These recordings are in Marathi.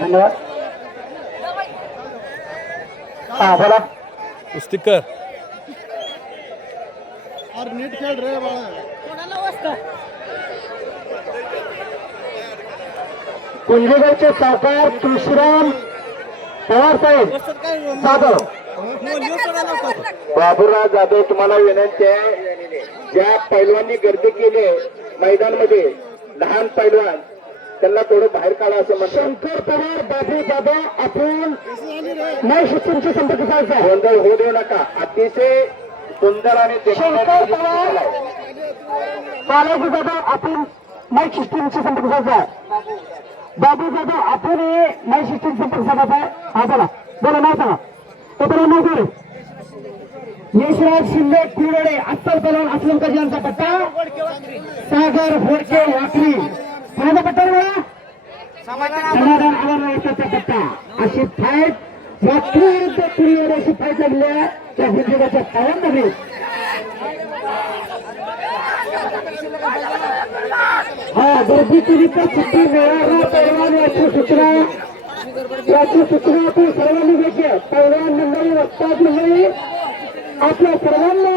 धन्यवाद. हा बोला. स्टिकर नीट खेळ रे बाळा. कुंजगडचे साकार तुळशीराम पवार साहेब जाधव. बाबूराव जाधव तुम्हाला विनंती आहे, ज्या पैलवांनी गर्दी केली मैदानमध्ये लहान पैलवान त्यांना थोडं बाहेर काढा असं म्हणतात. शंकर पवार बाबू जाधव आपण महेश तुमची संपर्क साधायचा. गोंधळ होऊ देऊ नका. अतिशय सुंदर आणि शंकर पवार बालाजी जाधव आपण महेश सिस्टीमची संपर्क साधायचा. बाबू जाधव आपण महेश सिस्टीम संपर्क साधायचा. हा बोला बोला नाव सांगा. तो नाव बोल. यशराज शिंदे कुरडे अस्सल पलवान अस्लमकर यांचा पट्टा. सागर होडके वाकरी कोणाचा पट्टा बोला. समाधान आवाज पट्टा. अशी फाईट वाकरी विरुद्ध कुरीवर अशी फाईट लागली आहे त्या गुजरातच्या पायांमध्ये. हा गर्दी केली तर सुट्टी मिळणार पैलवान याची सूचना आपण सर्वांनी घ्यायची आहे. पैलवान मंडळी वक्तात मंडळी आपल्या सर्वांना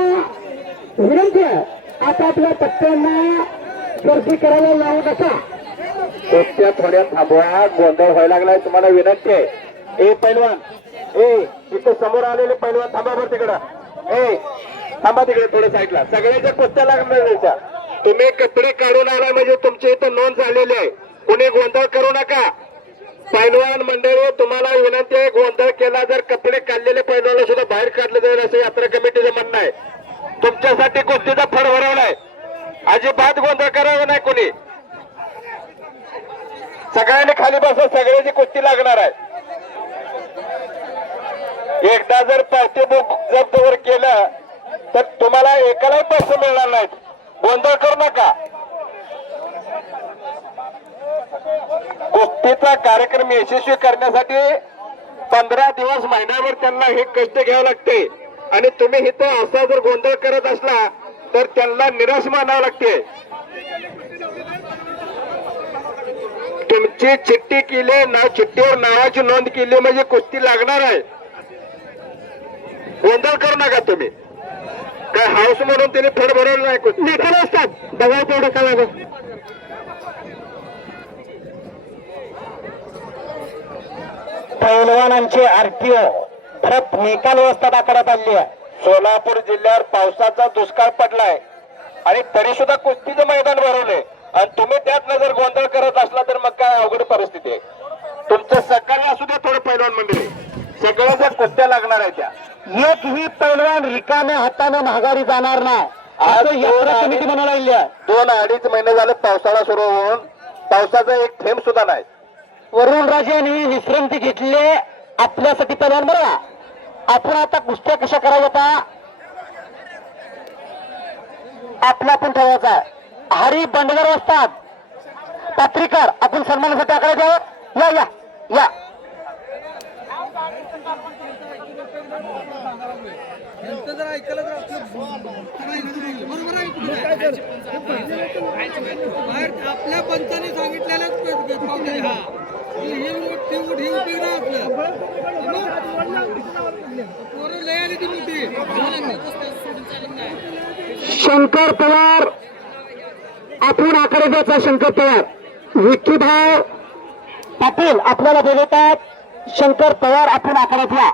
विनंती आहे, आपापल्या पट्ट्यांना गर्दी करायला लावू नका. कुस्त्या थोड्या थांबवा. गोंधळ व्हायला लागलाय. तुम्हाला विनंती आहे. ए पैलवान, इथे समोर आलेले पैलवान थांबा बरं तिकडं. थांबा तिकडे थोडं साईडला. सगळ्याच्या कुस्त्या लागणार. तुम्ही कपडे काढून आला म्हणजे तुमची इथं नोंद झालेली आहे. कुणी गोंधळ करू नका. पैलवान मंडळी तुम्हाला विनंती आहे, गोंधळ केला जर कपडे काढलेले पैलवानला सुद्धा बाहेर काढलं जाईल असं यात्रा कमिटीचं म्हणणं आहे. तुमच्यासाठी कुस्तीचा फड भरवलाय. अजिबात गोंधळ करावा नाही कोणी. सगळ्यांनी खाली बसा. सगळ्याची कुस्ती लागणार आहे. एकदा जर पार्टी बुक जर कव्हर केलं तर तुम्हाला एकालाही पैसे मिळणार नाहीत. गोंधळ करू नका. कुस्तीचा कार्यक्रम यशस्वी करण्यासाठी 15 दिवस महिन्याभर त्यांना हे कष्ट घ्यावं लागते आणि तुम्ही इथं असा जर गोंधळ करत असला तर त्यांना निराश मानावं लागते. तुमची चिठ्ठी केली ना, चिठ्ठीवर नावाची नोंद केली म्हणजे कुस्ती लागणार आहे. गोंधळ करू नका तुम्ही. काय हाऊस म्हणून त्यांनी फड भरवलं नाही. कुस्ती असतात बघा तेवढं काय. पैलवानांची आरटीओ परत निकाल व्यवस्था दाखवण्यात आली आहे. सोलापूर जिल्ह्यावर पावसाचा दुष्काळ पडलाय आणि तरी सुद्धा कुस्तीचं मैदान भरवलंय आणि तुम्ही त्यात जर गोंधळ करत असला तर मग काय अवघड परिस्थिती आहे. तुमचं सकाळी असू द्या थोडं पैलवान मंडळी. सगळ्या कुस्त्या लागणार आहे त्या. एक ही पैलवान रिकाम्या हाताने माघारी जाणार नाही असं यात्रा समिती म्हणायला लागली आहे. 2-2.5 महिने झाले पावसाळा सुरू होऊन पावसाचा एक थेंब सुद्धा नाही. वरुण राजांनी विश्रांती घेतली आपल्यासाठी पैलवान. बघा आपण आता कुस्त्या कशा करायच्या आपला पण ठेवायचा. हरी बंडगर असतात पत्रिकार आपण सन्मानासाठी आकडे द्यावं. या या या जर ऐकलं तर बाहेर आपल्या पंचाने सांगितलेलंच शंकर पवार आपण आकडे द्यायचा. शंकर पवार विक्कीभाऊ पाटील आपल्याला बोलवतात. शंकर पवार आपण आकडे द्या.